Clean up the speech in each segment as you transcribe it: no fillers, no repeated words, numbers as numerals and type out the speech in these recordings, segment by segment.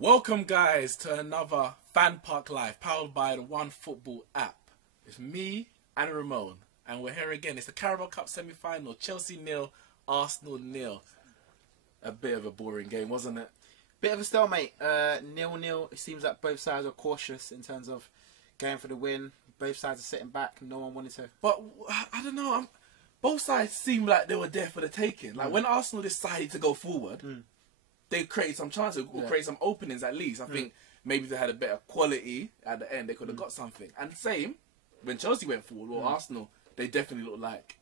Welcome guys to another FanPark Live powered by the One Football app. It's me and Ramon and we're here again. It's the Carabao Cup semi-final. Chelsea 0, Arsenal 0. A bit of a boring game, wasn't it? Bit of a stalemate. 0-0. It seems like both sides are cautious in terms of going for the win. Both sides are sitting back. No one wanted to. But I don't know. Both sides seemed like they were there for the taking. Like when Arsenal decided to go forward, they created some chances, or create some openings at least. I think maybe if they had a better quality at the end, they could have got something. And same, when Chelsea went forward, or Arsenal, they definitely looked like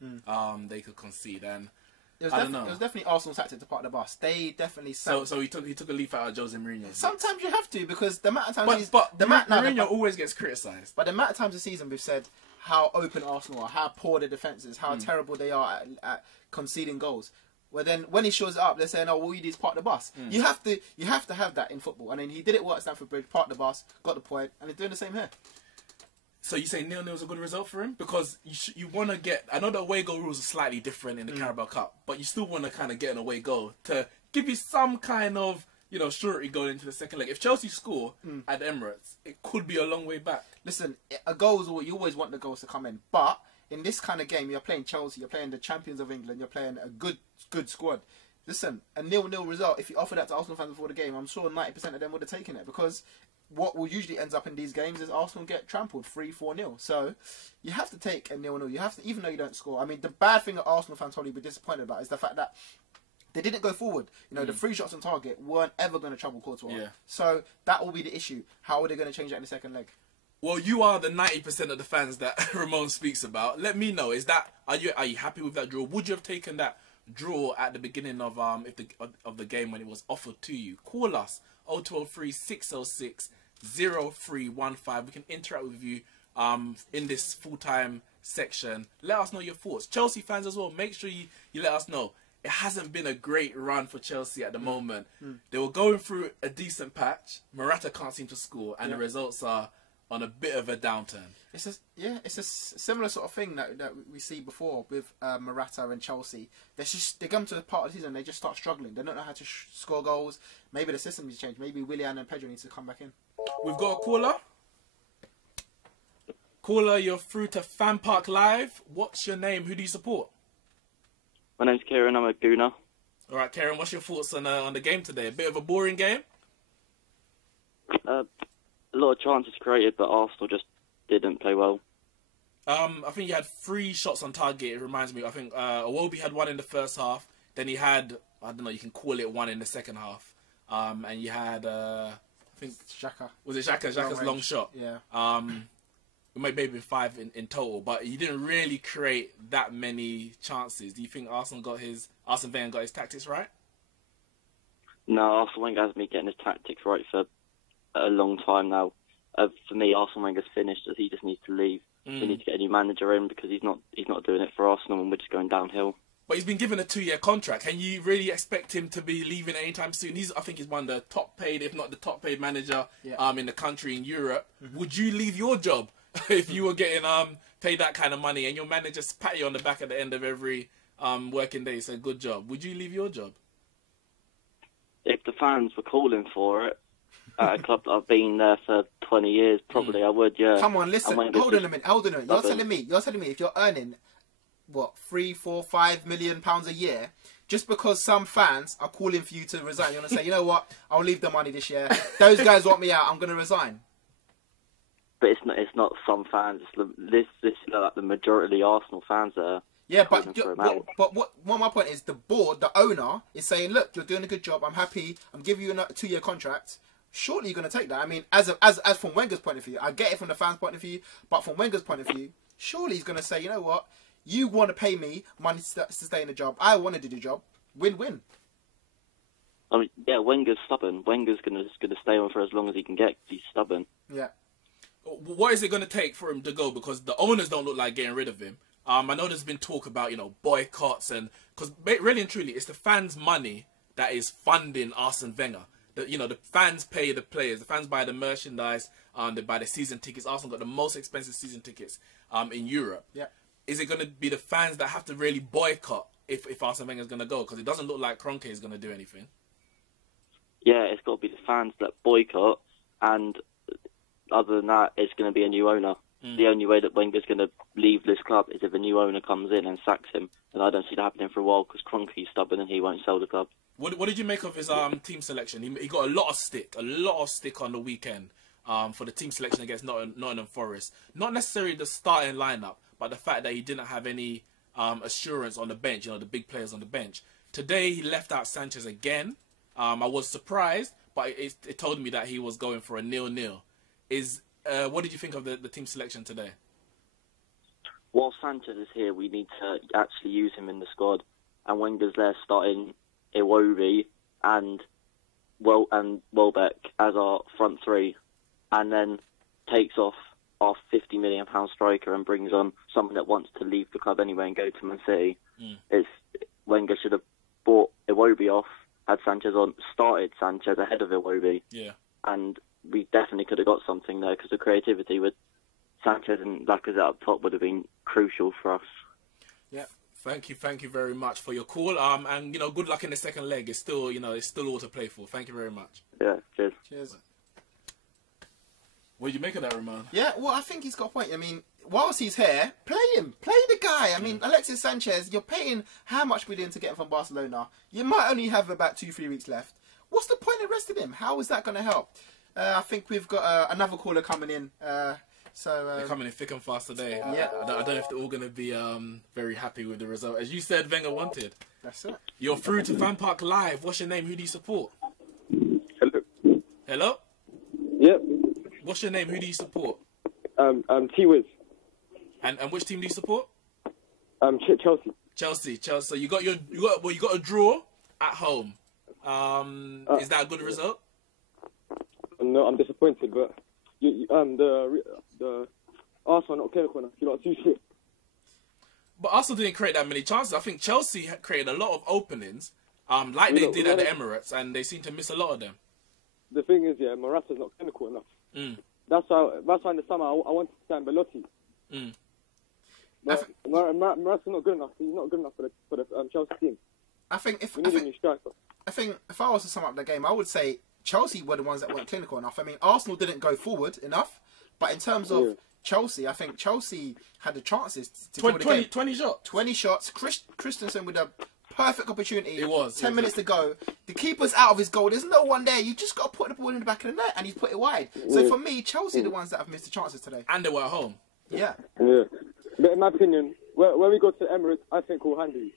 they could concede. And I don't know. It was definitely Arsenal's tactic to park the bus. They definitely... So he took a leaf out of Jose Mourinho. Sometimes you have to, because the amount of times... But Mourinho always gets criticised. But the amount of times this season we've said how open Arsenal are, how poor their defence is, how terrible they are at conceding goals. Well, then when he shows it up, they're saying, "Oh, all you do is park the bus." You have to have that in football. And then he did it at Stamford Bridge, parked the bus, got the point, and he's doing the same here. So you say 0-0 is a good result for him, because you want to get. I know the away goal rules are slightly different in the Carabao Cup, but you still want to kind of get an away goal to give you some kind of surety going into the second leg. If Chelsea score at the Emirates, it could be a long way back. Listen, a goal is you always want the goals to come in, but in this kind of game, you're playing Chelsea, you're playing the champions of England, you're playing a good squad. Listen, a 0-0 result, if you offer that to Arsenal fans before the game, I'm sure 90% of them would have taken it, because what will usually ends up in these games is Arsenal get trampled 3-4-0. So you have to take a 0-0. You have to, even though you don't score. I mean, the bad thing that Arsenal fans probably be disappointed about is the fact that they didn't go forward. The 3 shots on target weren't ever going to trouble Courtois. Yeah. So that will be the issue. How are they going to change that in the second leg? Well, you are the 90% of the fans that Ramon speaks about. Let me know. Are you happy with that draw? Would you have taken that draw at the beginning of the game when it was offered to you? Call us 0203 606 0315. We can interact with you in this full-time section. Let us know your thoughts. Chelsea fans as well, make sure you let us know. It hasn't been a great run for Chelsea at the moment. They were going through a decent patch. Morata can't seem to score, and the results are on a bit of a downturn. It's a similar sort of thing that we see before with Morata and Chelsea. They come to a part of the season, they just start struggling. They don't know how to score goals. Maybe the system needs to change. Maybe Willian and Pedro need to come back in. We've got a caller. Caller, you're through to FanPark Live. What's your name? Who do you support? My name's Kieran. I'm a Gooner. All right, Kieran, what's your thoughts on the game today? A bit of a boring game? A lot of chances created, but Arsenal just didn't play well. I think you had 3 shots on target. It reminds me. I think Iwobi had 1 in the first half. Then he had, I don't know, you can call it 1 in the second half. And you had, I think Xhaka. Was it Xhaka? Xhaka's long shot. Yeah. It might maybe 5 in total, but he didn't really create that many chances. Do you think Arsene Wenger got his tactics right? No, Arsene Wenger hasn't been getting his tactics right for a long time now. For me, Arsene Wenger's finished, as he just needs to leave. We need to get a new manager in, because he's not doing it for Arsenal, and we're just going downhill. But he's been given a 2-year contract. Can you really expect him to be leaving anytime soon? I think he's one of the top paid, if not the top paid manager in the country, in Europe. Would you leave your job if you were getting paid that kind of money and your manager pat you on the back at the end of every working day, say good job? Would you leave your job? If the fans were calling for it, at a club that I've been there for 20 years, probably I would, yeah. Come on, listen. Hold on a minute. You're telling me if you're earning, what, 3, 4, 5 million pounds a year, just because some fans are calling for you to resign, you're going to say, you know what, I'll leave the money this year. Those guys want me out, I'm going to resign. But it's not some fans. This is like the majority of the Arsenal fans that are. Yeah, but what my point is, the board, the owner, is saying, look, you're doing a good job, I'm happy, I'm giving you a 2-year contract. Surely you're going to take that. I mean, as from Wenger's point of view, I get it from the fans' point of view, but from Wenger's point of view, surely he's going to say, you know what, you want to pay me money to stay in the job, I want to do the job, win-win. I mean, yeah, Wenger's stubborn. Wenger's going to stay on for as long as he can get, 'cause he's stubborn. Yeah. What is it going to take for him to go? Because the owners don't look like getting rid of him. I know there's been talk about, boycotts, and because really and truly, it's the fans' money that is funding Arsene Wenger. The fans pay the players, the fans buy the merchandise, they buy the season tickets. Arsenal got the most expensive season tickets in Europe. Yeah. Is it going to be the fans that have to really boycott if Arsene Wenger is going to go? Because it doesn't look like Kroenke is going to do anything. Yeah, it's got to be the fans that boycott, and other than that, it's going to be a new owner. The only way that Wenger's going to leave this club is if a new owner comes in and sacks him, and I don't see that happening for a while because Kroenke's stubborn and he won't sell the club. What did you make of his team selection? He got a lot of stick on the weekend for the team selection against Nottingham Forest. Not necessarily the starting lineup, but the fact that he didn't have any assurance on the bench, the big players on the bench. Today he left out Sanchez again. I was surprised, but it told me that he was going for a 0-0. What did you think of the team selection today? While Sanchez is here, we need to actually use him in the squad, and Wenger's there starting Iwobi and Welbeck as our front three, and then takes off our £50 million striker and brings on someone that wants to leave the club anyway and go to Man City. Wenger should have bought Iwobi off, had Sanchez on, started Sanchez ahead of Iwobi. Yeah. And we definitely could have got something there because the creativity with Sanchez and Lacazette up top would have been crucial for us. Yeah. Thank you very much for your call. And good luck in the second leg. It's still, it's still all to play for. Thank you very much. Yeah, cheers. Cheers. What did you make of that, Ramon? Yeah, well, I think he's got a point. I mean, whilst he's here, play him. Play the guy. I mean, Alexis Sanchez, you're paying how much billion to get him from Barcelona? You might only have about 2-3 weeks left. What's the point of resting him? How is that going to help? I think we've got another caller coming in. They're coming in thick and fast today. Yeah. I don't know if they're all going to be very happy with the result. As you said, Wenger wanted. That's it. You're through to FanPark Live. What's your name? Who do you support? Hello. Hello? Yep. What's your name? Who do you support? T-Wiz. And which team do you support? Chelsea. Chelsea. So you got a draw at home. Is that a good result? No, I'm disappointed, but the Arsenal not clinical enough. You lot too shit. But Arsenal didn't create that many chances. I think Chelsea created a lot of openings, like they did at the Emirates, and they seem to miss a lot of them. The thing is, Morata's not clinical enough. That's why in the summer I wanted to sign Belotti. Morata's not good enough. He's not good enough for the Chelsea team. I think if I was to sum up the game, I would say Chelsea were the ones that weren't clinical enough. I mean, Arsenal didn't go forward enough, but in terms of Chelsea, I think Chelsea had the chances to 20 shots. 20 shots. Christensen with a perfect opportunity. It was 10 minutes to go. The keeper's out of his goal. There's no one there. You just got to put the ball in the back of the net, and he's put it wide. So for me, Chelsea are the ones that have missed the chances today. And they were at home. Yeah. But in my opinion, when we go to the Emirates, I think we'll handle it.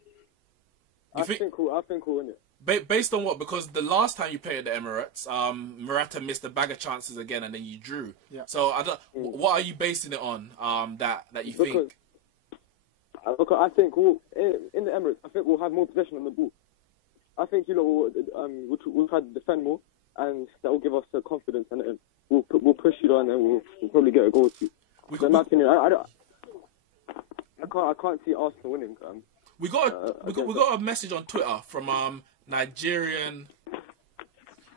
I think we'll win it. Based on what? Because the last time you played at the Emirates, Morata missed a bag of chances again, and then you drew. Yeah. So I don't. What are you basing it on? That you think? Because I think in the Emirates, I think we'll have more possession on the ball. I think we'll try to defend more, and that will give us the confidence, and we'll push it on, and we'll probably get a goal or two. In my opinion, I can't see Arsenal winning. We got a message on Twitter from Nigerian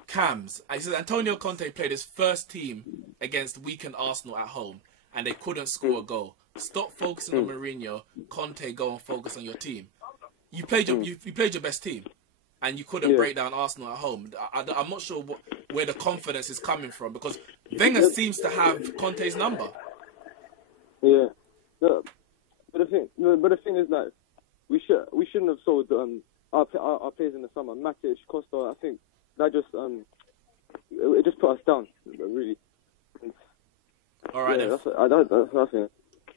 Cams. And he says Antonio Conte played his first team against weakened Arsenal at home, and they couldn't score a goal. Stop focusing on Mourinho. Conte, go and focus on your team. You played your best team, and you couldn't break down Arsenal at home. I'm not sure where the confidence is coming from, because Wenger seems to have Conte's number. Yeah, but the thing is that we shouldn't have sold our players in the summer. Matic, Costa. I think that it just put us down, really. All right, then. That's it.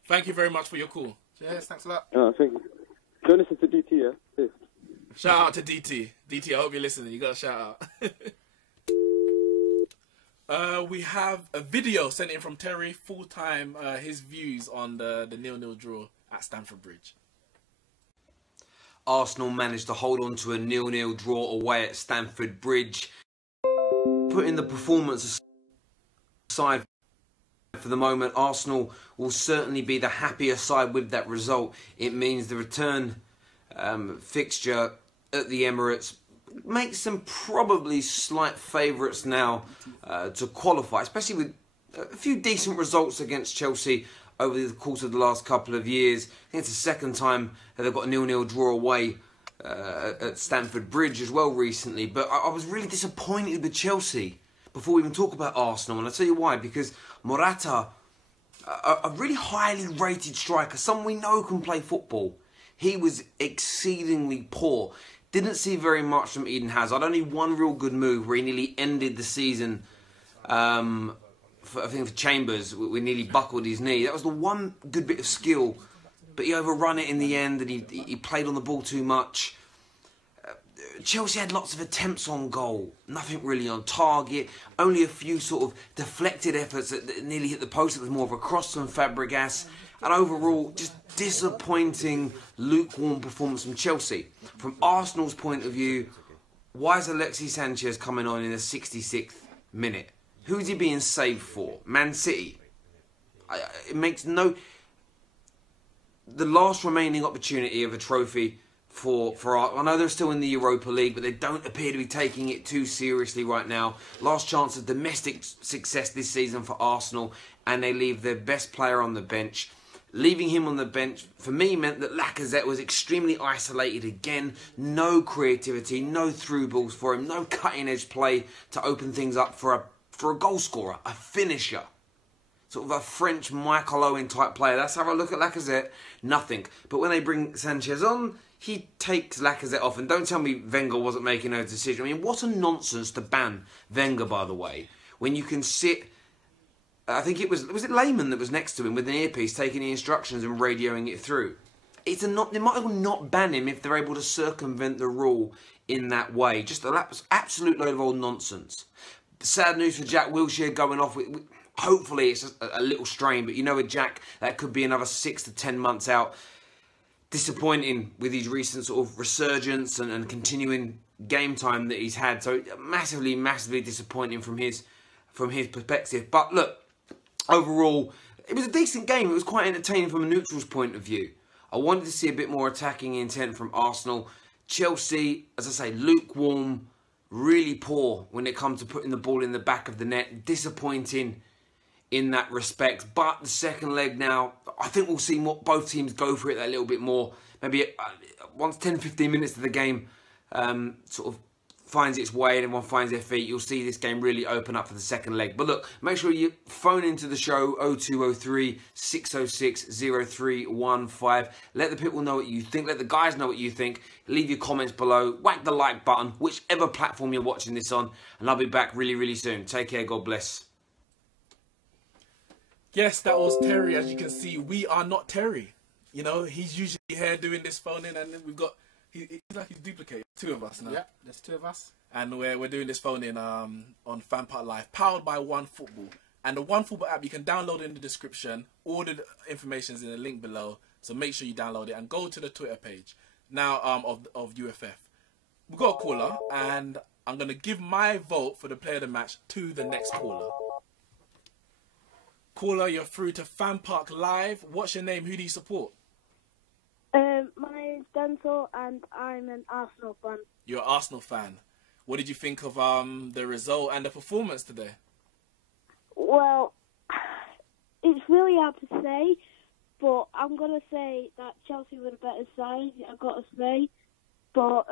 Thank you very much for your call. Cheers, thanks a lot. Thank you. Go listen to DT, yeah? Cheers. Shout out to DT. DT, I hope you're listening. You got a shout out. We have a video sent in from Terry, full-time, his views on the 0-0 draw at Stamford Bridge. Arsenal managed to hold on to a 0-0 draw away at Stamford Bridge. Putting the performance aside for the moment, Arsenal will certainly be the happier side with that result. It means the return fixture at the Emirates makes them probably slight favourites now to qualify, especially with a few decent results against Chelsea over the course of the last couple of years. I think it's the second time that they've got a 0-0 draw away at Stamford Bridge as well recently. But I was really disappointed with Chelsea. before we even talk about Arsenal, and I'll tell you why. Because Morata, a really highly rated striker, someone we know can play football, he was exceedingly poor. Didn't see very much from Eden Hazard. Only one real good move where he nearly ended the season. I think for Chambers, we nearly buckled his knee. That was the one good bit of skill, but he overrun it in the end, and he played on the ball too much. Chelsea had lots of attempts on goal, nothing really on target. Only a few sort of deflected efforts that nearly hit the post. It was more of a cross from Fabregas. And overall, just disappointing, lukewarm performance from Chelsea. From Arsenal's point of view, why is Alexis Sanchez coming on in the 66th minute? Who's he being saved for? Man City. It makes no... The last remaining opportunity of a trophy for I know they're still in the Europa League, but they don't appear to be taking it too seriously right now. Last chance of domestic success this season for Arsenal, and they leave their best player on the bench. Leaving him on the bench, for me, meant that Lacazette was extremely isolated again. No creativity, no through balls for him, no cutting-edge play to open things up for a goal scorer, a finisher. Sort of a French Michael Owen type player. That's how I look at Lacazette. Nothing. But when they bring Sanchez on, he takes Lacazette off. And don't tell me Wenger wasn't making a decision. I mean, what a nonsense to ban Wenger, by the way, when you can sit... I think it was it Lehmann that was next to him with an earpiece taking the instructions and radioing it through. They might as well not ban him if they're able to circumvent the rule in that way. Just an absolute load of old nonsense. Sad news for Jack Wilshere going off. Hopefully it's a little strain, but you know with Jack, that could be another 6 to 10 months out. Disappointing with his recent sort of resurgence and continuing game time that he's had. So massively, massively disappointing from his perspective. But look, overall, it was a decent game. It was quite entertaining from a neutral's point of view. I wanted to see a bit more attacking intent from Arsenal. Chelsea, as I say, lukewarm, really poor when it comes to putting the ball in the back of the net. Disappointing in that respect. But the second leg now, I think we'll see both teams go for it a little bit more. Maybe once 10-15 minutes of the game sort of finds its way and everyone finds their feet, you'll see this game really open up for the second leg. But look, make sure you phone into the show 0203 606 0315. Let the people know what you think. Let the guys know what you think. Leave your comments below. Whack the like button, whichever platform you're watching this on. And I'll be back really, really soon. Take care. God bless. Yes, that was Terry. As you can see, we are not Terry. You know, he's usually here doing this phone-in, and then we've got... He's like he's duplicated. Two of us now. Yeah, there's two of us. And we're doing this phone in on FanPark Live, powered by OneFootball. And the OneFootball app, you can download it in the description. All the information is in the link below. So make sure you download it and go to the Twitter page now of UFF. We've got a caller, and I'm going to give my vote for the player of the match to the next caller. Caller, you're through to FanPark Live. What's your name? Who do you support? My name's Denzel, and I'm an Arsenal fan. You're an Arsenal fan. What did you think of the result and the performance today? Well, it's really hard to say, but I'm going to say that Chelsea were the better side, I've got to say. But,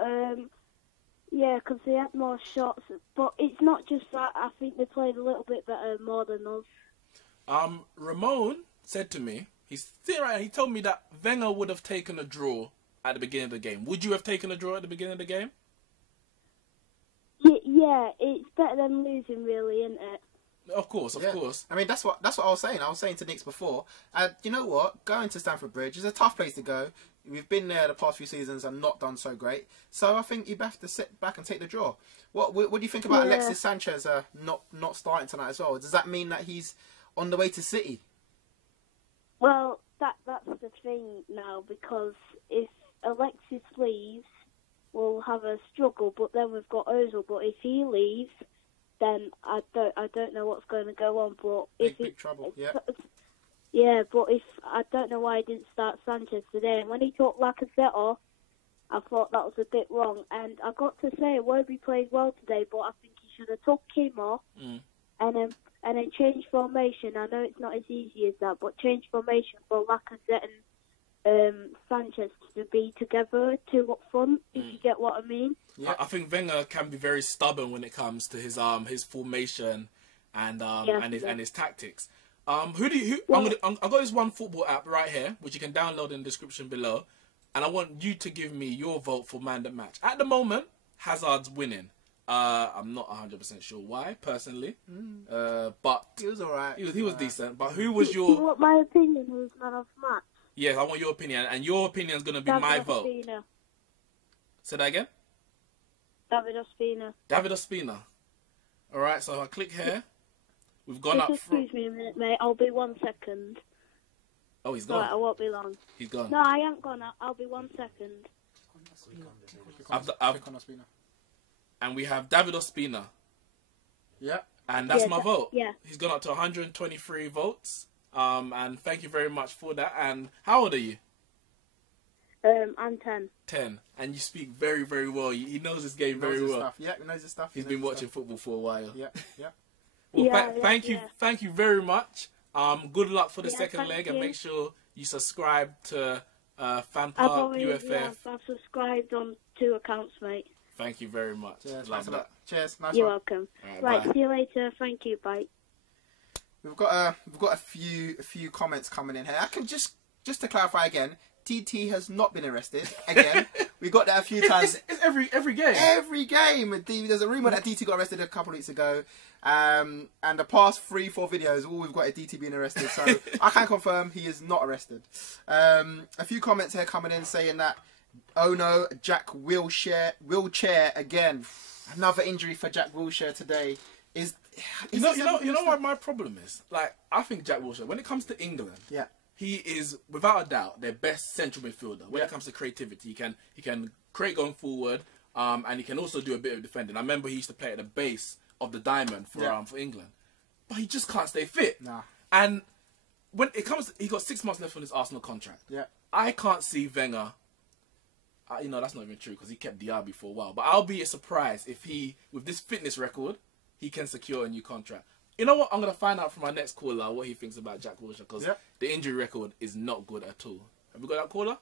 yeah, because they had more shots. But it's not just that. I think they played a little bit better more than us. Ramon said to me, he told me that Wenger would have taken a draw at the beginning of the game. Would you have taken a draw at the beginning of the game? Yeah, it's better than losing, really, isn't it? Of course, of course. I mean, that's what I was saying. I was saying to Nix before. You know what? Going to Stamford Bridge is a tough place to go. We've been there the past few seasons and not done so great. So I think you have to sit back and take the draw. What do you think about Alexis Sanchez not starting tonight as well? Does that mean that he's on the way to City? Well, that's the thing now, because if Alexis leaves, we'll have a struggle. But then we've got Ozil. But if he leaves, then I don't know what's going to go on. But big trouble. Yeah. Yeah, but if I don't know why he didn't start Sanchez today. And when he took Lacazette off, I thought that was a bit wrong. And I got to say, Robbie played well today, but I think he should have took him off and then change formation. I know it's not as easy as that, but change formation for Lacazette Sanchez to be together, two up front, if you get what I mean. Yeah. I think Wenger can be very stubborn when it comes to his formation and his tactics. I've got this one football app right here, which you can download in the description below, and I want you to give me your vote for man of the match. At the moment, Hazard's winning. I'm not 100% sure why, personally, but He was alright. he was decent. But who was Do you your? want my opinion who's man of the match? Yeah, I want your opinion, and your opinion is going to be my vote. Ospina. Say that again. David Ospina. David Ospina. All right, so I click here. We've gone up. Excuse me a minute, mate. I'll be 1 second. Oh, he's gone. Right, I won't be long. He's gone. No, I ain't gone. I'll be 1 second. And we have David Ospina. Yeah. And that's Yeah, my vote. yeah. He's gone up to 123 votes. And thank you very much for that. And how old are you? I'm 10. 10. And you speak very, very well. He knows this game very well. Stuff. Yeah, he knows his stuff. He's been watching football for a while. Yeah, yeah. Well, thank you very much. Good luck for the second thank leg, you. and make sure you subscribe to FanPark UFF. Yeah, I've subscribed on 2 accounts, mate. Thank you very much. Cheers, Love thanks a that. lot. Cheers, nice You're one. welcome. Right, Right, bye. see you later. Thank you. Bye. We've got a few comments coming in here. I can just to clarify again. TT has not been arrested again. We got that a few times. It's every game. Every game. There's a rumour that DT got arrested a couple of weeks ago. And the past 3-4 videos, all we've got is DT being arrested. So I can confirm he is not arrested. A few comments here coming in saying that, oh no, Jack wheelchair again. Another injury for Jack Wilshere today. You know what my problem is? Like, I think Jack Wilshere, when it comes to England, Yeah. he is without a doubt their best central midfielder. When it comes to creativity, he can create going forward, and he can also do a bit of defending. I remember he used to play at the base of the diamond for England, but he just can't stay fit. Nah. And when it comes, he got 6 months left on his Arsenal contract. Yeah. I can't see Wenger. That's not even true because he kept Diaby for a while. But I'll be surprised if he, with this fitness record, he can secure a new contract. You know what? I'm going to find out from our next caller what he thinks about Jack Wilshere because the injury record is not good at all. Have we got that caller?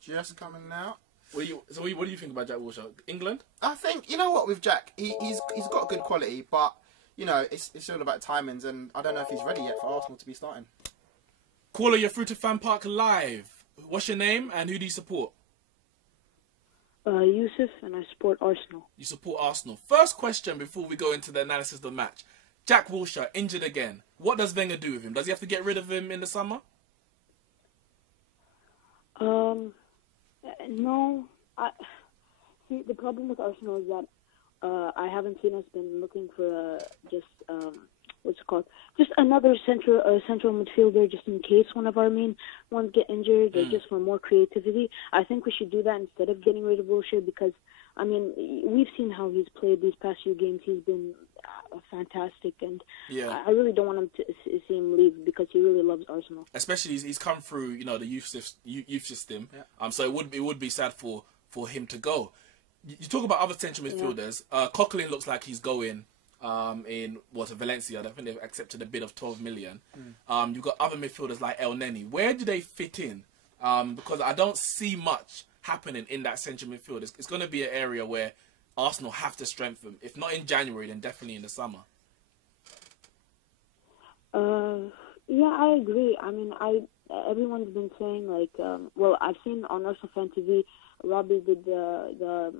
Just coming now. What do you think about Jack Wilshere? England? I think, you know what, with Jack, he's got good quality, but, you know, it's all about timings, and I don't know if he's ready yet for Arsenal to be starting. Caller, you're through to FanPark Live. What's your name and who do you support? Yusuf, and I support Arsenal. You support Arsenal. First question before we go into the analysis of the match. Jack Wilshere, injured again. What does Wenger do with him? Does he have to get rid of him in the summer? No. See, the problem with Arsenal is that I haven't seen us been looking for what's it called? Just another central midfielder, just in case one of our main ones get injured, or just for more creativity. I think we should do that instead of getting rid of Wilshere because, I mean, we've seen how he's played these past few games. He's been fantastic, and I really don't want him to see him leave because he really loves Arsenal. Especially he's come through, the youth system. Yeah. So it would be sad for him to go. You talk about other central midfielders. Coquelin looks like he's going. To Valencia. I don't think they've accepted a bid of 12 million. You've got other midfielders like El Neni. Where do they fit in? Because I don't see much happening in that central midfield. It's going to be an area where Arsenal have to strengthen. If not in January, then definitely in the summer. Yeah, I agree. I mean, everyone's been saying I've seen on Arsenal Fan TV, Robbie did the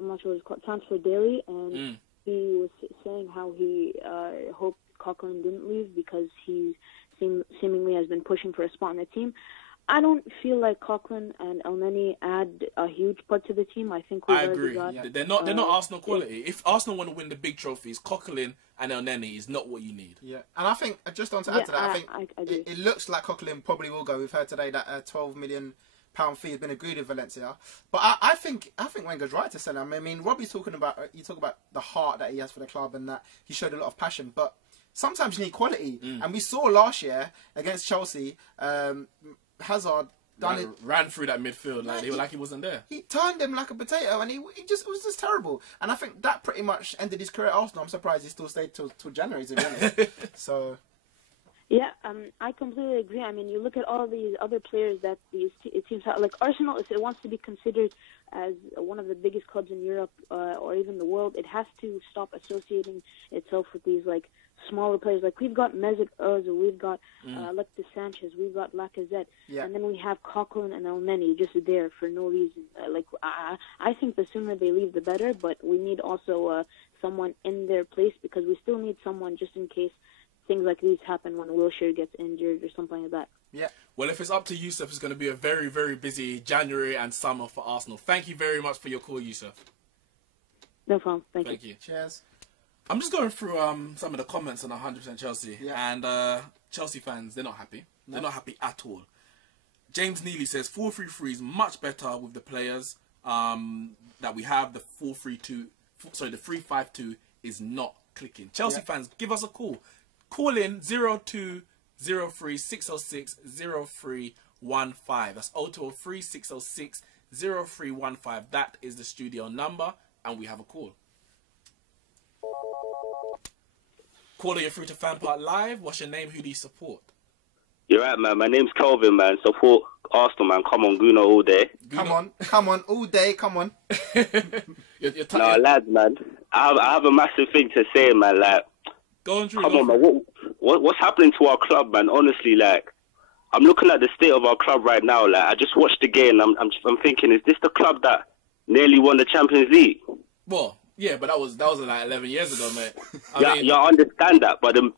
I'm not sure what it's called, Transfer Daily, and he was saying how he hoped Coquelin didn't leave because he seemingly has been pushing for a spot in the team. I don't feel like Coquelin and El Neni add a huge part to the team. I think I agree. They're not Arsenal quality. If Arsenal want to win the big trophies, Coquelin and El Neni is not what you need. Yeah, and I think just on to add to that, I think it looks like Coquelin probably will go. We've heard today that a £12 million fee has been agreed with Valencia, but I think Wenger's right to sell him. I mean, Robbie's talking about the heart that he has for the club and that he showed a lot of passion, but sometimes you need quality, and we saw last year against Chelsea, Hazard ran through that midfield like he wasn't there. He turned him like a potato, and it was just terrible. And I think that pretty much ended his career at Arsenal. I'm surprised he still stayed till January, to be honest. So Yeah, I completely agree. I mean, you look at all these other players that it seems like Arsenal, if it wants to be considered as one of the biggest clubs in Europe or even the world, it has to stop associating itself with these like smaller players. Like we've got Mesut Ozil, we've got Alexis Sanchez, we've got Lacazette, and then we have Coquelin and Elneny just there for no reason. I think the sooner they leave, the better. But we need also someone in their place because we still need someone just in case things like these happen when Wilshere gets injured or something like that. Yeah. Well, if it's up to Yusuf, it's going to be a very, very busy January and summer for Arsenal. Thank you very much for your call, Yusuf. No problem. Thank you. Cheers. I'm just going through some of the comments on 100% Chelsea. Yeah. And Chelsea fans, they're not happy. No. They're not happy at all. James Neely says 4-3-3 is much better with the players that we have. The 4-3-2, sorry, the 3-5-2 is not clicking. Chelsea fans, give us a call. Call in 0203 606 0315. That's 0203 606 0315. That is the studio number, and we have a call. Caller, you're through to FanPark Live. What's your name? Who do you support? You're right, man. My name's Kelvin, man. Support Arsenal, man. Come on, Guno all day. Come on, all day. Come on. No, lads, man. I have a massive thing to say, man. Like, go on, Drew. Come on, man. What's happening to our club, man? Honestly, like, I'm looking at the state of our club right now. Like, I just watched the game. I'm thinking, is this the club that nearly won the Champions League? Well, yeah, but that was like 11 years ago, mate. I mean, I understand that, but the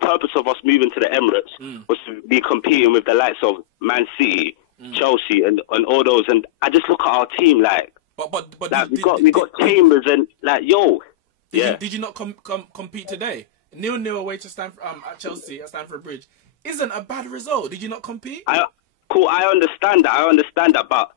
purpose of us moving to the Emirates was to be competing with the likes of Man City, Chelsea, and all those. And I just look at our team, like, like we got Chambers and like, yo. Did you not compete today? 0-0 away to at Chelsea at Stamford Bridge isn't a bad result. Did you not compete? Cool, I understand that, but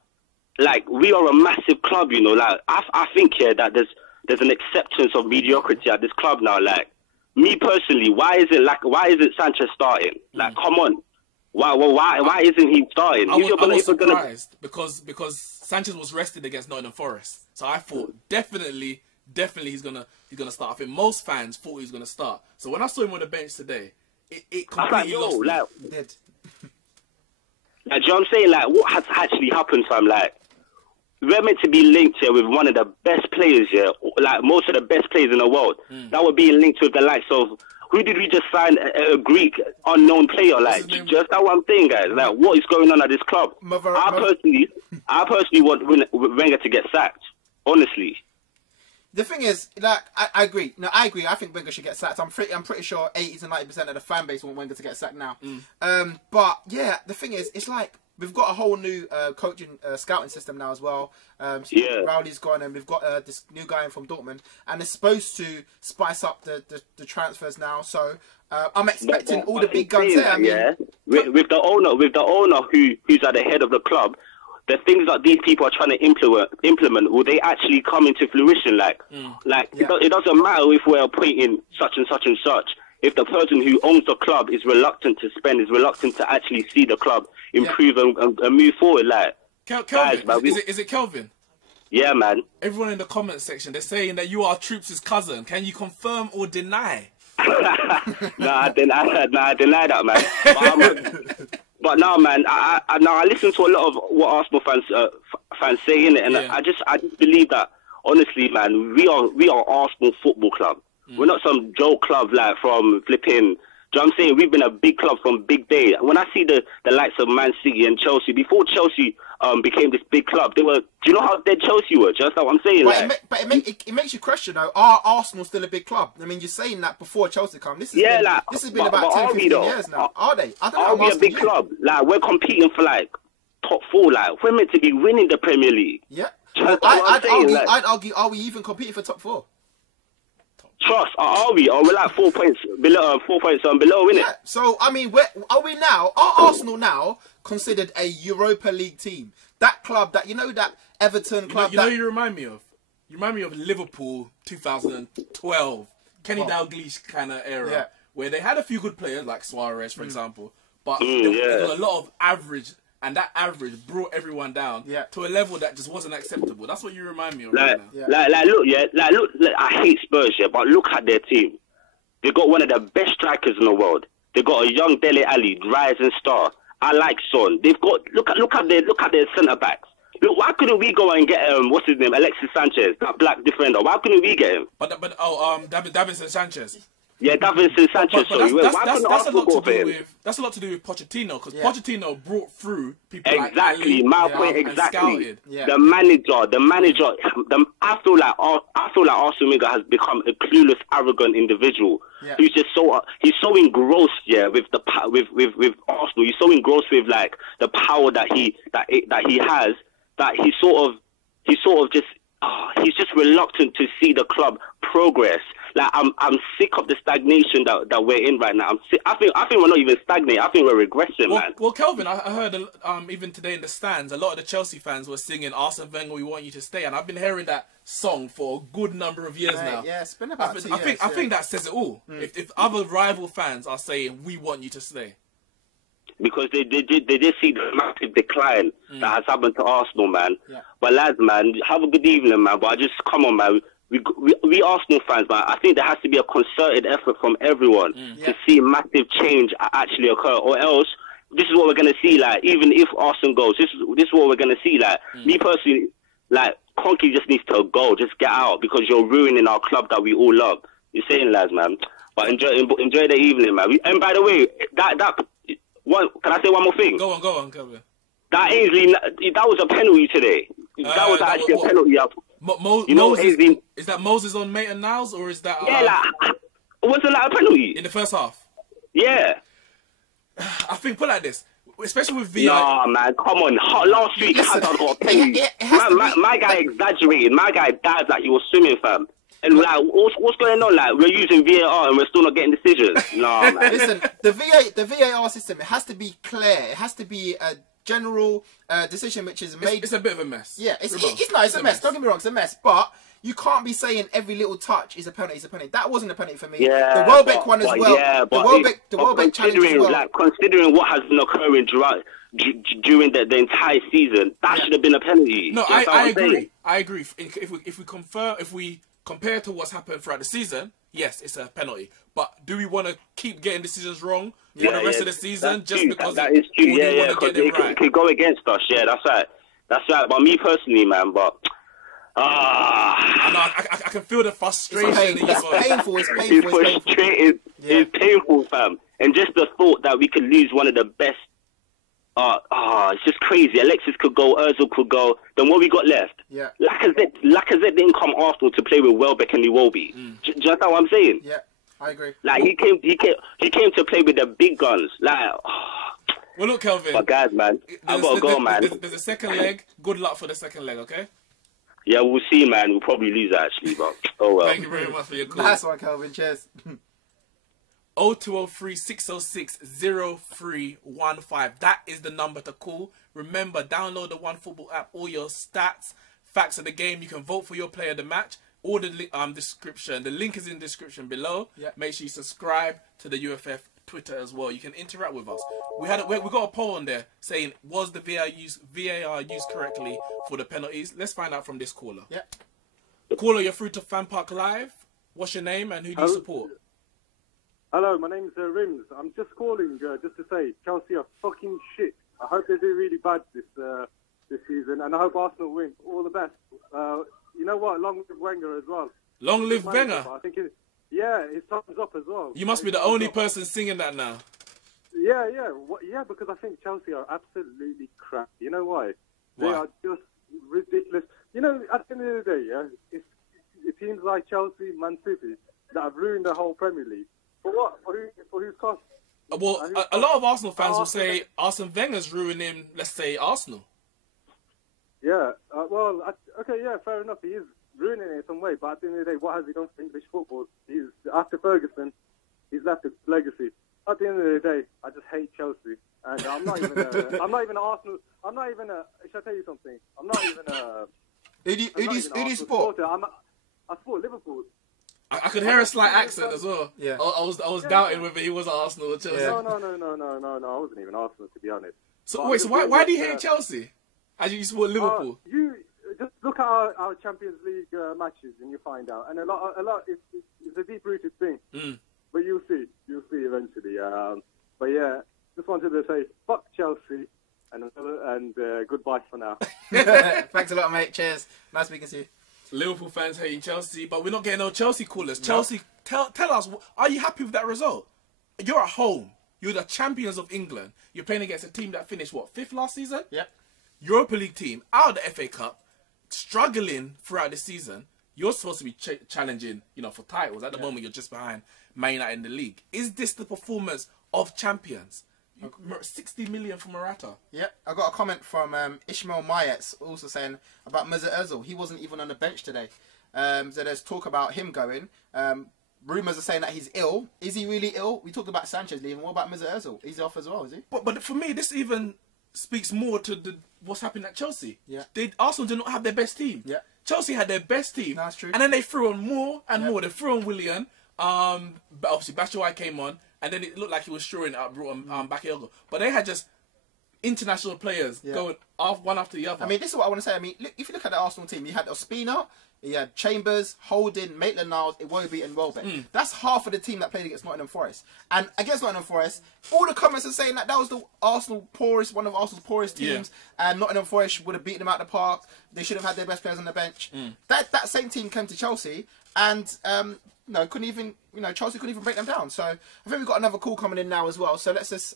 like, we are a massive club, you know. Like, I think here that there's an acceptance of mediocrity at this club now. Like, me personally, why is it Sanchez starting? Like, come on, why isn't he starting? I was surprised because Sanchez was rested against Nottingham Forest, so I thought definitely he's gonna start. I think most fans thought he was gonna start. So when I saw him on the bench today, it completely lost me. Like, do you know what I'm saying? Like, what has actually happened, fam? Like, we're meant to be linked here with one of the best players here, like most of the best players in the world. That would be linked with the likes of, who did we just sign? A Greek unknown player. Like, just that one thing, guys. Like, what is going on at this club? I personally want Wenger to get sacked. Honestly. The thing is, like, I agree. No, I agree. I think Wenger should get sacked. I'm pretty sure 80 to 90% of the fan base want Wenger to get sacked now. But yeah, the thing is, it's like we've got a whole new coaching scouting system now as well. Rowley's gone, and we've got this new guy in from Dortmund, and it's supposed to spice up the transfers now. So I'm expecting all the big guns there. I mean, with the owner who's at the head of the club. The things that these people are trying to implement, will they actually come into fruition? Like, it doesn't matter if we're appointing such and such and such. If the person who owns the club is reluctant to spend, is reluctant to actually see the club improve and move forward, like, Kelvin, guys, is it Kelvin? Yeah, man. Everyone in the comment section, they're saying that you are Troops' cousin. Can you confirm or deny? I deny that, man. But no, man, I listen to a lot of what Arsenal fans say, innit? And I just believe that, honestly, man, we are Arsenal Football Club. We're not some joke club like from flipping. Do you know what I'm saying? We've been a big club from big day. When I see the likes of Man City and Chelsea, before Chelsea became this big club, they were. Do you know how dead Chelsea were? Just like what I'm saying. But it makes you question, though. Are Arsenal still a big club? I mean, you're saying that before Chelsea come. This has been about 10, 15 years now. Are they? I don't know. Are we a big club? Like, we're competing for like top 4. Like, we're meant to be winning the Premier League. Yeah. I'd argue. Are we even competing for top 4? Trust, are we? Or we're like 4 points below, innit? Yeah. So I mean, are we now? Are Arsenal now considered a Europa League team? That club, that that Everton club. You remind me of. You remind me of Liverpool 2012, Kenny Dalglish kind of era, where they had a few good players like Suarez, for example, but there was a lot of average. And that average brought everyone down to a level that just wasn't acceptable. That's what you remind me of. Look, I hate Spurs, but look at their team. They got one of the best strikers in the world. They got a young Dele Alli, rising star. I like Son. They've got look at their centre backs. Look, why couldn't we go and get what's his name, Alexis Sanchez, that black defender? Why couldn't we get him? Davinson Sanchez. Yeah, Davinson Sanchez. That's a lot to do with Pochettino, because Pochettino brought through people exactly. like My point exactly. The manager. I feel like Arsene Wenger has become a clueless, arrogant individual. Yeah. He's just he's so engrossed, with Arsenal. He's so engrossed with like the power that he has, that he's just reluctant to see the club progress. Like I'm sick of the stagnation that we're in right now. I think we're not even stagnating. I think we're regressing, man. Well, Kelvin, I heard even today in the stands, a lot of the Chelsea fans were singing "Arsene Wenger, we want you to stay," and I've been hearing that song for a good number of years now. Yeah, it's been about 2 years. I think that says it all. If other rival fans are saying we want you to stay, because they did see the massive decline that has happened to Arsenal, man. Yeah. But lads, man, have a good evening, man. But come on, man. We Arsenal fans, but I think there has to be a concerted effort from everyone to see massive change actually occur, or else this is what we're going to see. Like, even if Arsenal goes, this is what we're going to see. Like, me personally, like, Conky just needs to go, just get out, because you're ruining our club that we all love. You're saying, lads, man. But enjoy the evening, man. And by the way, can I say one more thing? Go on, Kelvin. That Ainsley, that was a penalty today. That was actually a penalty. Moses, is that Moses on Maitland-Niles, or is that... wasn't that a penalty? In the first half? Yeah. I think, put it like this, especially with VR... Nah, man, come on. Last week, Hazard got a penalty. My guy exaggerated. My guy died like he was swimming, fam. And like, what's going on? Like, we're using VAR and we're still not getting decisions. Nah, man. Listen, the VAR system, it has to be clear. It has to be a general decision which is made. It's a bit of a mess. Yeah, it's a mess. Don't get me wrong, it's a mess. But you can't be saying every little touch is a penalty. That wasn't a penalty for me. Yeah, the Welbeck one as well. Yeah, the Welbeck challenge as well. Like, considering what has been occurring during the entire season, that should have been a penalty. No, I agree. I agree. If we compare to what's happened throughout the season, yes, it's a penalty. But do we want to keep getting decisions wrong for the rest of the season just because that is true? Yeah, because it could go against us. Yeah, that's right. But me personally, man, I can feel the frustration. It's painful. It's painful, fam. And just the thought that we could lose one of the best. It's just crazy. Alexis could go, Ozil could go. Then what we got left? Yeah. Lacazette didn't come Arsenal to play with Welbeck and Iwobi. Do you understand what I'm saying? Yeah, I agree. Like, he came to play with the big guns. Like, well, look, Kelvin. But guys, man, I've got to go, man. There's a second leg. Good luck for the second leg, okay? Yeah, we'll see, man. We'll probably lose, actually, but oh well. Thank you very much for your call. Nice one, Kelvin. Cheers. 0203 606 0315. That is the number to call. Remember, download the OneFootball app. All your stats, facts of the game. You can vote for your player of the match. All the description. The link is in the description below. Yeah. Make sure you subscribe to the UFF Twitter as well. You can interact with us. We got a poll on there saying, was the VAR used correctly for the penalties? Let's find out from this caller. Yeah. Caller, you're through to FanPark Live. What's your name and who do you support? Hello, my name's Rims. I'm just calling just to say Chelsea are fucking shit. I hope they do really bad this season, and I hope Arsenal win. All the best. You know what? Long live Wenger as well. Long live Wenger. I think his time's up as well. You must be the only person singing that now. Yeah. Because I think Chelsea are absolutely crap. You know why? They are just ridiculous. You know, at the end of the day, it's teams like Chelsea, Man City that have ruined the whole Premier League. For what? For whose cost? Well, a lot of Arsenal fans will say Arsene Wenger's ruining, let's say, Arsenal. Yeah. Fair enough. He is ruining it in some way, but at the end of the day, what has he done for English football? After Ferguson, he's left a legacy. At the end of the day, I just hate Chelsea, and I'm not even an Arsenal. I'm not even a. Shall I tell you something? I'm not even a. Who do you support? I support Liverpool. I could hear a slight accent as well. Yeah. I was doubting whether he was Arsenal or Chelsea. No. I wasn't even Arsenal, to be honest. So why do you hate Chelsea? As you support Liverpool? You just look at our Champions League matches and you find out. And a lot, it's a deep-rooted thing. but you'll see eventually. But yeah, just wanted to say fuck Chelsea and goodbye for now. Thanks a lot, mate. Cheers. Nice speaking to you. Liverpool fans hating Chelsea, but we're not getting no Chelsea callers. Chelsea, tell us, are you happy with that result? You're at home. You're the champions of England. You're playing against a team that finished, what, 5th last season? Yep. Europa League team, out of the FA Cup, struggling throughout the season. You're supposed to be challenging, for titles. At the moment, you're just behind Man United in the league. Is this the performance of champions? 60 million for Morata. Yeah, I got a comment from Ishmael Mayetz also saying about Mesut Ozil. He wasn't even on the bench today. So there's talk about him going. Rumours are saying that he's ill. Is he really ill? We talked about Sanchez leaving. What about Mesut Ozil? He's off as well, is he? But for me, this even speaks more to what's happening at Chelsea. Yeah. Arsenal did not have their best team. Yeah. Chelsea had their best team. That's true. And then they threw on more and more. They threw on Willian. But obviously, Batshuayi came on. And then it looked like he was shoring up, brought on Bakayoko. But they had just international players going off one after the other. I mean, this is what I want to say. I mean, if you look at the Arsenal team, you had Ospina, you had Chambers, Holding, Maitland-Niles, Iwobi and Welbeck. That's half of the team that played against Nottingham Forest. And against Nottingham Forest, all the comments are saying that was the one of Arsenal's poorest teams, and Nottingham Forest would have beaten them out of the park. They should have had their best players on the bench. That same team came to Chelsea and couldn't even, Chelsea couldn't even break them down. So I think we've got another call coming in now as well. So let's just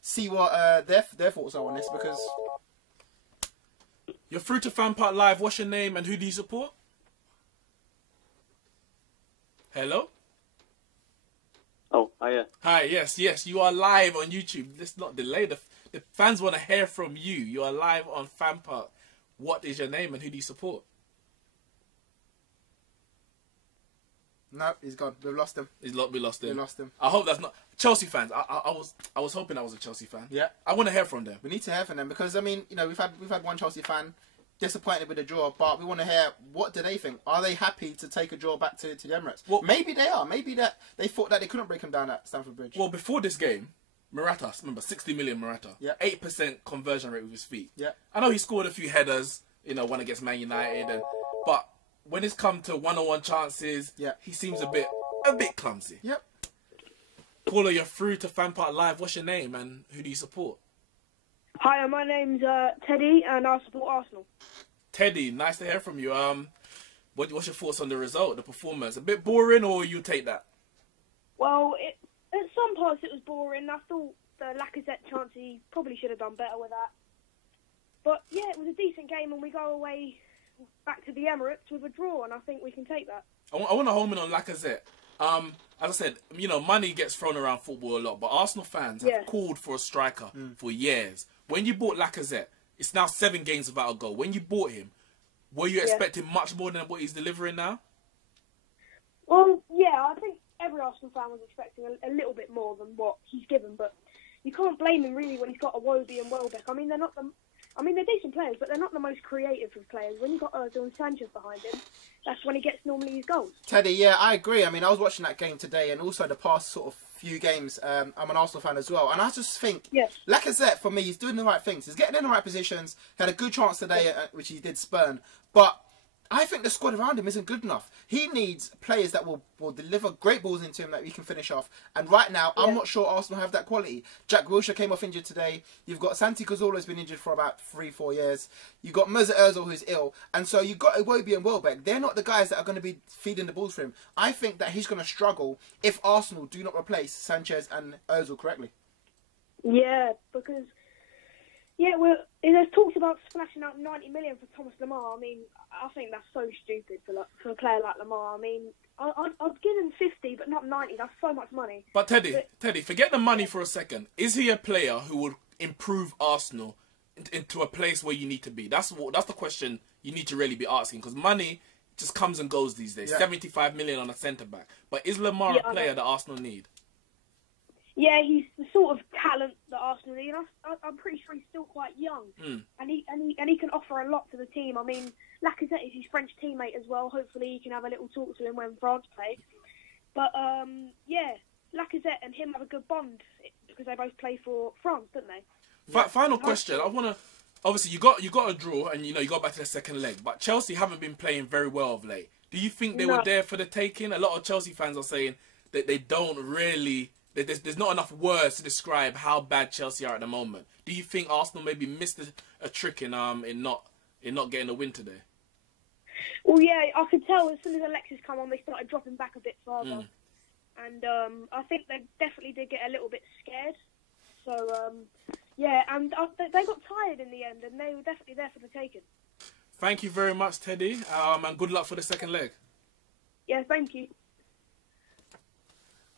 see what their thoughts are on this, because you're through to FanPark Live. What's your name and who do you support? Hello? Oh, hiya. Hi, yes, you are live on YouTube. Let's not delay. The fans want to hear from you. You are live on FanPark. What is your name and who do you support? No, he's gone. We've lost him. We lost him. We lost him. I hope that's not Chelsea fans. I was hoping I was a Chelsea fan. Yeah. I want to hear from them. We need to hear from them because we've had one Chelsea fan disappointed with the draw, but we want to hear what do they think. Are they happy to take a draw back to the Emirates? Well, maybe they are. Maybe that they thought that they couldn't break them down at Stamford Bridge. Well, before this game, Morata, remember 60 million Morata. Yeah. 8% conversion rate with his feet. Yeah. I know he scored a few headers, one against Man United, but when it's come to one-on-one chances, he seems a bit clumsy. Yep. Caller, you're through to FanPark Live. What's your name and who do you support? Hi, my name's Teddy and I support Arsenal. Teddy, nice to hear from you. What's your thoughts on the result, the performance? A bit boring, or you take that? Well, at some parts it was boring. I thought the Lacazette chance, he probably should have done better with that. But yeah, it was a decent game, and we go away back to the Emirates with a draw, and I think we can take that. I want to home in on Lacazette. As I said, money gets thrown around football a lot, but Arsenal fans have called for a striker for years. When you bought Lacazette, it's now 7 games without a goal. When you bought him, were you expecting much more than what he's delivering now? Well, yeah, I think every Arsenal fan was expecting a little bit more than what he's given, but you can't blame him really when he's got Iwobi and Welbeck. I mean, they're decent players, but they're not the most creative of players. When you've got Ozil and Sanchez behind him, that's when he gets normally his goals. Teddy, yeah, I agree. I mean, I was watching that game today and also the past sort of few games. I'm an Arsenal fan as well. And I just think, Lacazette, for me, he's doing the right things. He's getting in the right positions. He had a good chance today, which he did spurn. But I think the squad around him isn't good enough. He needs players that will deliver great balls into him that we can finish off. And right now, I'm not sure Arsenal have that quality. Jack Wilshere came off injured today. You've got Santi Cazorla who's been injured for about 3-4 years. You've got Mesut Ozil who's ill. And so you've got Iwobi and Welbeck. They're not the guys that are going to be feeding the balls for him. I think that he's going to struggle if Arsenal do not replace Sanchez and Ozil correctly. Yeah, because... Yeah, well, there's talks about splashing out 90 million for Thomas Lemar. I mean, I think that's so stupid for a player like Lemar. I mean, I'd give him 50, but not 90. That's so much money. But Teddy, forget the money for a second. Is he a player who would improve Arsenal into a place where you need to be? That's the question you need to really be asking, because money just comes and goes these days. 75 million on a centre back. But is Lemar a player that Arsenal need? Yeah, he's the sort of talent that Arsenal need. I'm pretty sure he's still quite young, and he can offer a lot to the team. I mean, Lacazette is his French teammate as well. Hopefully, he can have a little talk to him when France play. But yeah, Lacazette and him have a good bond because they both play for France, don't they? Final question. I want to. Obviously, you got a draw, and you got back to the second leg. But Chelsea haven't been playing very well of late. Do you think they were there for the taking? A lot of Chelsea fans are saying they don't really. There's not enough words to describe how bad Chelsea are at the moment. Do you think Arsenal maybe missed a trick in not getting a win today? Well, yeah, I could tell as soon as Alexis came on, they started dropping back a bit further. And I think they definitely did get a little bit scared. So, yeah, and they got tired in the end, and they were definitely there for the taking. Thank you very much, Teddy, and good luck for the second leg. Yeah, thank you.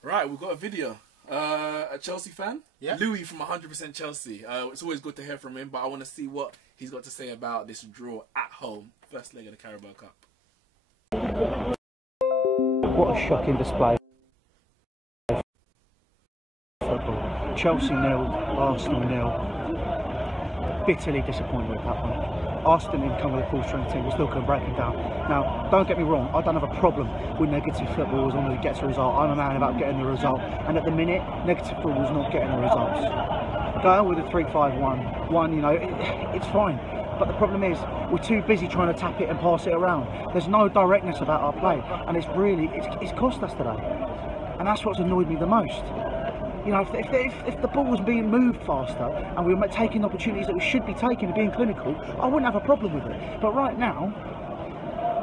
Right, we've got a video. A Chelsea fan? Yeah. Louis from 100% Chelsea. It's always good to hear from him, but I want to see what he's got to say about this draw at home. First leg of the Carabao Cup. What a shocking display of football. Chelsea 0, Arsenal 0. Bitterly disappointed with that one. Arsenal didn't come with a full strength team, we still couldn't break it down. Now, don't get me wrong, I don't have a problem with negative football as long as it gets a result. I'm a man about getting the result, and at the minute, negative football is not getting the results. Going with a 3-5-1, you know, it's fine. But the problem is, we're too busy trying to tap it and pass it around. There's no directness about our play, and it's cost us today. And that's what's annoyed me the most. You know, if the ball was being moved faster and we were taking opportunities that we should be taking and being clinical, I wouldn't have a problem with it. But right now,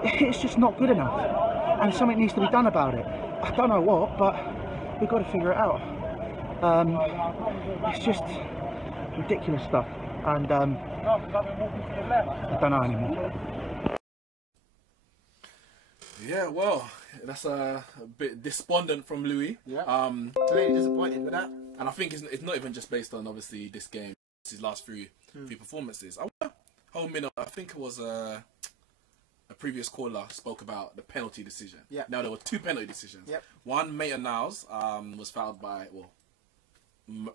it's just not good enough. And something needs to be done about it. I don't know what, but we've got to figure it out. It's just ridiculous stuff. And I don't know anymore. Yeah, well, that's a bit despondent from Louis. Yeah. Really disappointed with that. And I think it's not even just based on obviously this game, it's his last three performances. I think it was a previous caller spoke about the penalty decision. Yeah. Now there were two penalty decisions. Yep. One, Maitland-Niles was fouled by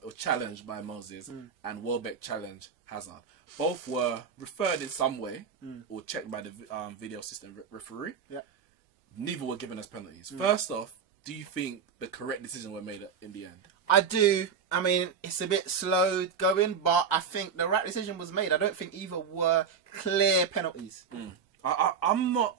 was challenged by Moses, and Welbeck challenged Hazard. Both were referred in some way or checked by the video assistant referee. Yeah. Neither were given as penalties. First off, do you think the correct decision were made in the end? I do. I mean, it's a bit slow going, but I think the right decision was made. I don't think either were clear penalties. I'm not.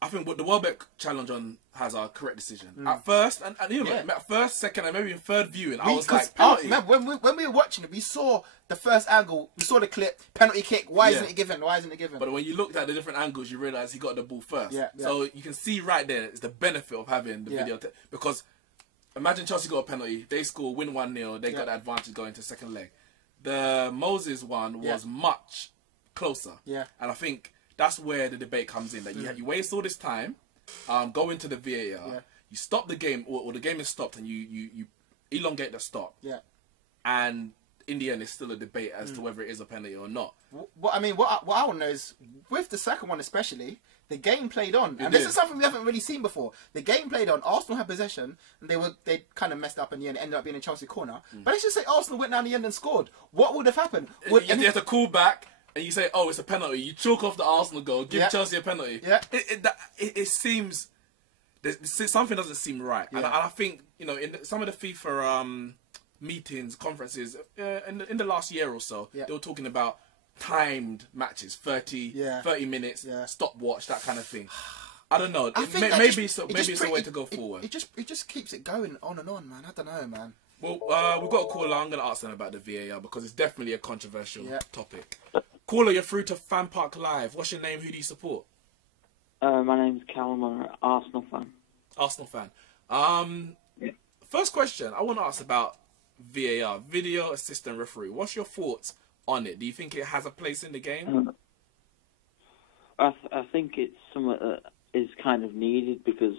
I think the Welbeck challenge on Hazard, correct decision. At first, and you know, at first, second, and maybe in third viewing, I was like, penalty. When we were watching it, we saw the first angle, we saw the clip, penalty kick. Why isn't it given? Why isn't it given? But when you looked at the different angles, you realise he got the ball first. Yeah. So you can see right there, it's the benefit of having the video. Because imagine Chelsea got a penalty, they score, win 1-0, they got the advantage going to second leg. The Moses one was much closer. Yeah. And I think that's where the debate comes in. That you waste all this time, go into the VAR, you stop the game, or the game is stopped, and you elongate the stop. Yeah. And in the end, it's still a debate as to whether it is a penalty or not. What I want to know is, with the second one especially, the game played on, and this is something we haven't really seen before. The game played on. Arsenal had possession, and they kind of messed up in the end. Ended up being a Chelsea corner. But let's just say Arsenal went down the end and scored. What would have happened? You have to call back. And you say, oh, it's a penalty. You chalk off the Arsenal goal, give Chelsea a penalty. Yeah. It seems something doesn't seem right. Yeah. And I think, you know, in some of the FIFA meetings, conferences, in the last year or so, they were talking about timed matches, 30 minutes, stopwatch, that kind of thing. I don't know. Maybe it's a way to go forward. It just keeps it going on and on, man. I don't know, man. Well, we've got a caller. I'm going to ask them about the VAR because it's definitely a controversial topic. Caller, you're through to FanPark Live. What's your name? Who do you support? My name's Callum. I'm an Arsenal fan. Arsenal fan. First question, I want to ask about VAR, Video Assistant Referee. What's your thoughts on it? Do you think it has a place in the game? I think it's something that is kind of needed because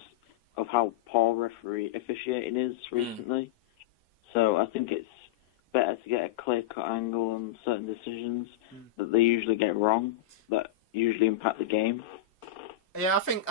of how poor referee officiating is recently. So I think it's better to get a clear-cut angle on certain decisions that they usually get wrong, that usually impact the game. Yeah, I think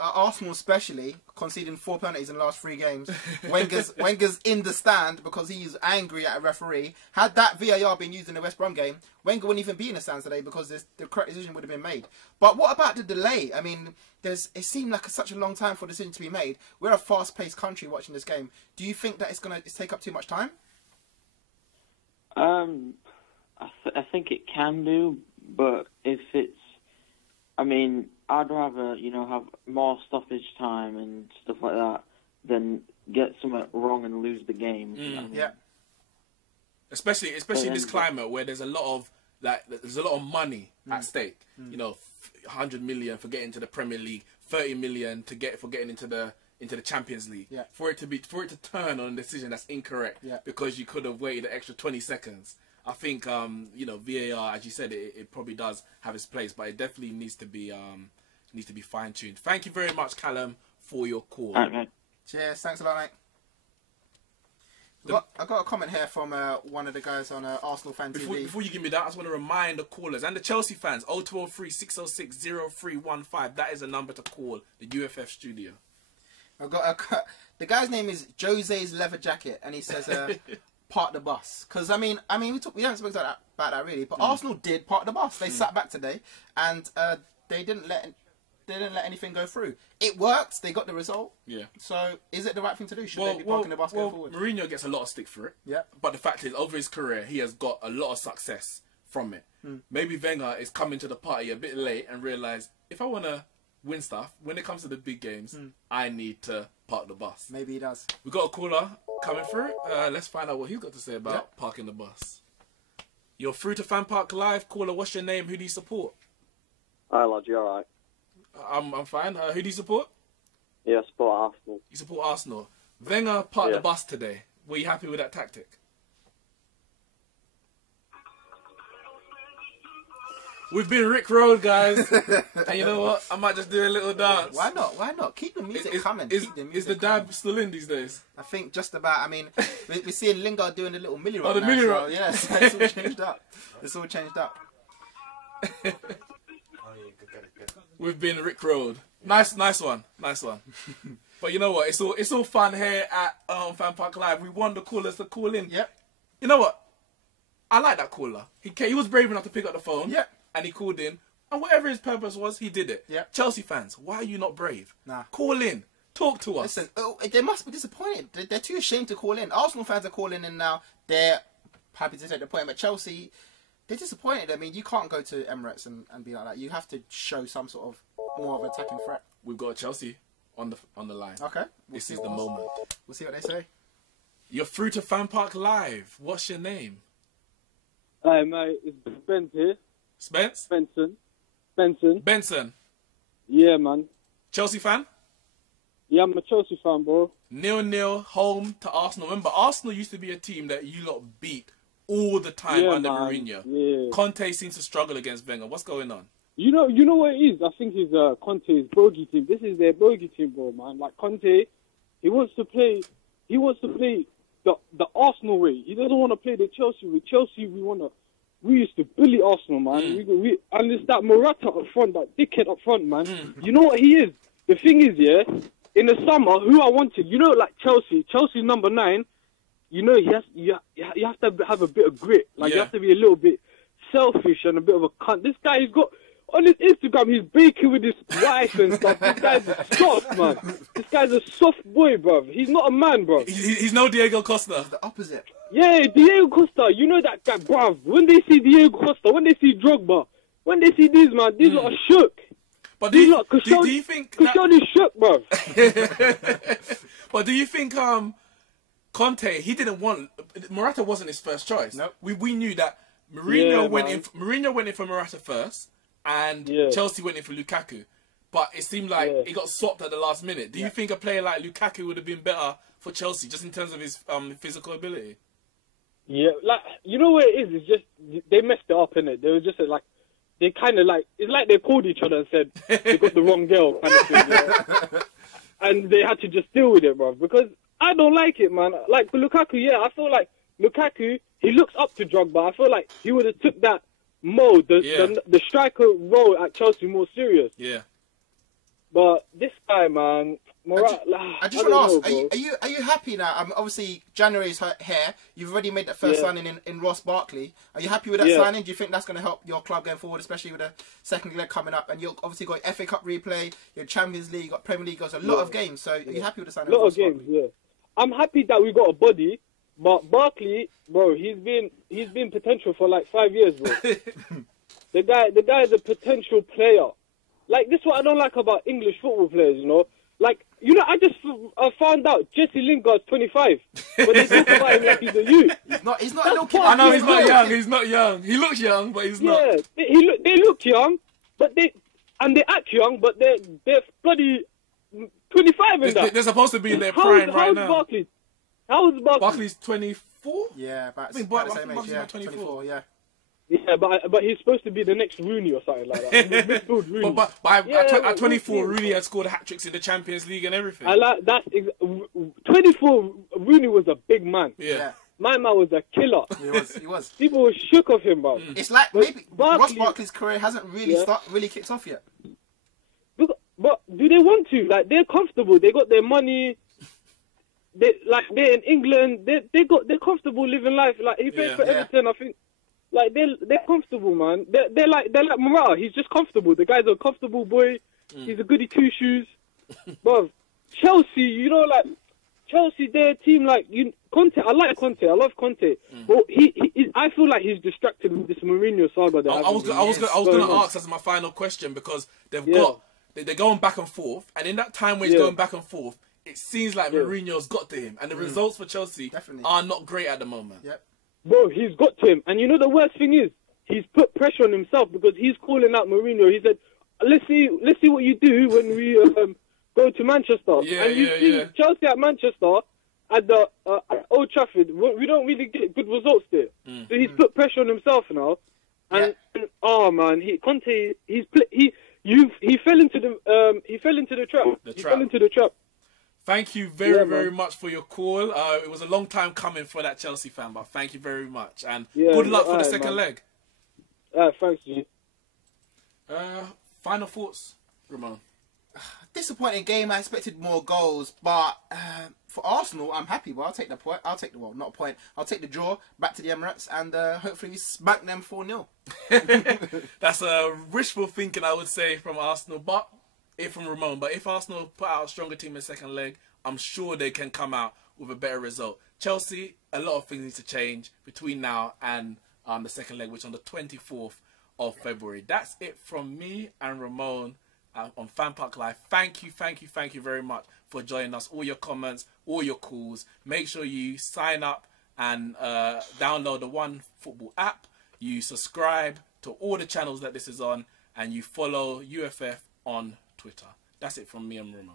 Arsenal especially, conceding 4 penalties in the last 3 games. Wenger's in the stand because he's angry at a referee. Had that VAR been used in the West Brom game, Wenger wouldn't even be in the stands today because the correct decision would have been made. But what about the delay? I mean, it seemed like such a long time for a decision to be made. We're a fast-paced country watching this game. Do you think that it's going to take up too much time? I think it can do, but if it's, I mean, I'd rather, have more stoppage time and stuff like that than get something wrong and lose the game. You know what I mean? Yeah. Especially in this climate where there's a lot of money at stake. You know, 100 million for getting to the Premier League, 30 million for getting into the Champions League. Yeah. For it to turn on a decision that's incorrect because you could have waited an extra 20 seconds. I think you know, VAR, as you said, it probably does have its place, but it definitely needs to be fine tuned. Thank you very much, Callum, for your call. All right, mate. Cheers. Thanks a lot, mate. I got a comment here from one of the guys on Arsenal Fan TV. Before you give me that, I just want to remind the callers and the Chelsea fans, 0203 606 0315. That is a number to call the UFF studio. The guy's name is Jose's Leather Jacket, and he says, "Park the bus." Because we haven't spoken about that really, but Arsenal did park the bus. They sat back today, and they didn't let anything go through. It worked. They got the result. Yeah. So is it the right thing to do? Should they be parking the bus going forward? Mourinho gets a lot of stick for it. Yeah. But the fact is, over his career, he has got a lot of success from it. Maybe Wenger is coming to the party a bit late and realised, if I want to win stuff, when it comes to the big games, I need to park the bus. Maybe he does. We got a caller coming through. Let's find out what he's got to say about parking the bus. You're through to FanPark Live. Caller, what's your name? Who do you support? Hi, lad. You all right? I'm fine. Who do you support? Yeah, I support Arsenal. You support Arsenal. Wenger parked the bus today. Were you happy with that tactic? We've been Rick Road, guys. And you know what? I might just do a little dance. Why not? Why not? Keep the music coming. Is the dab still in these days? I think just about. I mean, we're seeing Lingard doing the little milli rock. Oh, the milli rock. So, yeah, so it's all changed up. It's all changed up. We've been Rick Road. Nice one. But you know what? It's all fun here at FanPark Live. We want the callers to call in. Yep. You know what? I like that caller. He was brave enough to pick up the phone. Yep. And he called in. And whatever his purpose was, he did it. Yep. Chelsea fans, why are you not brave? Nah. Call in. Talk to us. Listen, they must be disappointed. They're too ashamed to call in. Arsenal fans are calling in now. They're happy to take the point. But Chelsea, they're disappointed. I mean, you can't go to Emirates and be like that. You have to show some sort of more of an attacking threat. We've got Chelsea on the line. Okay. This is the moment. We'll see what they say. You're through to FanPark Live. What's your name? Hi, mate. It's Spence here. Spence? Benson. Yeah, man. Chelsea fan? Yeah, I'm a Chelsea fan, bro. 0-0 home to Arsenal. Remember, Arsenal used to be a team that you lot beat all the time under Mourinho. Yeah. Conte seems to struggle against Wenger. What's going on? You know what it is? I think it's Conte's bogey team. This is their bogey team, bro, man. Like Conte, he wants to play the Arsenal way. He doesn't want to play the Chelsea way. Chelsea, we used to bully Arsenal, man. And it's that Morata up front, that dickhead up front, man. You know what he is? The thing is, yeah, in the summer, who I wanted, you know, like Chelsea's number 9, you know, you have to have a bit of grit. Like, you have to be a little bit selfish and a bit of a cunt. This guy, he's got, on his Instagram, he's baking with his wife and stuff. This guy's soft, man. This guy's a soft boy, bruv. He's not a man, bruv. He's no Diego Costa. He's the opposite. Yeah, Diego Costa. You know that guy, bruv. When they see Diego Costa, when they see Drogba, when they see these, man, these lot are shook. But do you think... Koscielny's shook, bruv. But do you think Conte, he didn't want... Morata wasn't his first choice. Nope. We knew that Mourinho went in for Morata first. And Chelsea went in for Lukaku. But it seemed like it got swapped at the last minute. Do you think a player like Lukaku would have been better for Chelsea, just in terms of his physical ability? Yeah, like, you know what it is? It's just, they messed it up, innit? They were just like, they kind of like, it's like they called each other and said, they got the wrong girl, kind of thing. Yeah? And they had to just deal with it, bro. Because I don't like it, man. Like, for Lukaku, I feel like Lukaku, he looks up to Drogba. I feel like he would have took that mode, the striker role at Chelsea more serious. Yeah. But this guy, man, I just want to ask, are you happy now? Obviously, January's here. You've already made that first signing in Ross Barkley. Are you happy with that signing? Do you think that's going to help your club going forward, especially with the second leg coming up? And you've obviously got FA Cup replay, your Champions League, got Premier League, got a lot of games. So are you happy with the signing? A lot of games, yeah. I'm happy that we got a body. But Barkley, bro, he's been potential for like 5 years, bro. The guy is a potential player. Like, this is what I don't like about English football players, you know. Like, you know, I just found out Jesse Lingard's 25, but they talk about him like he's a youth. He's not a little kid. I know he's not young. He's not young. He looks young, but he's not. Yeah, they look young, but they act young, but they're bloody 25 in that. They're supposed to be in their prime right now. Barkley? How is Barkley? Barkley's 24. Yeah, about I think the same age. Barkley's Yeah, about 24. Yeah. Yeah, but he's supposed to be the next Rooney or something like that. Midfield Rooney. but at 24, Rooney had scored hat-tricks in the Champions League and everything. I like that. 24, Rooney was a big man. Yeah. My man was a killer. He was. People were shook of him, bro. It's like maybe Ross Barkley's career hasn't really kicked off yet. But do they want to? Like, they're comfortable. They got their money. They're in England. They're comfortable living life. Like, he plays for Everton, I think. Like, they're comfortable, man. They're like Morata. He's just comfortable. The guy's a comfortable boy. He's a goody two shoes. But Chelsea, you know, like Chelsea, their team, like Conte. I like Conte. I love Conte. But I feel like he's distracted with this Mourinho saga. I was going to ask as my final question, because they're going back and forth, and in that time where he's going back and forth, it seems like Mourinho's got to him, and the results for Chelsea are not great at the moment. Yep. Bro, he's got to him. And you know the worst thing is, he's put pressure on himself, because he's calling out Mourinho. He said, let's see what you do when we go to Manchester. And you see Chelsea at Manchester, at the at Old Trafford, we don't really get good results there. So he's put pressure on himself now. And oh man, Conte, he fell into the trap. Fell into the trap. Thank you very much for your call. It was a long time coming for that Chelsea fan, but thank you very much. And good luck for the second leg. Thanks, G. Final thoughts, Ramon? Disappointing game. I expected more goals, but for Arsenal, I'm happy. Well, I'll take the point. I'll take the draw back to the Emirates, and hopefully we smack them 4-0. That's a wishful thinking, I would say, from Arsenal, but from Ramon. But if Arsenal put out a stronger team in the second leg, I'm sure they can come out with a better result. Chelsea, a lot of things need to change between now and the second leg, which is on the 24th of February. That's it from me and Ramon on FanPark Live. Thank you very much for joining us. All your comments, all your calls. Make sure you sign up and download the One Football app. You subscribe to all the channels that this is on, and you follow UFF on Twitter. That's it from me and Ramon.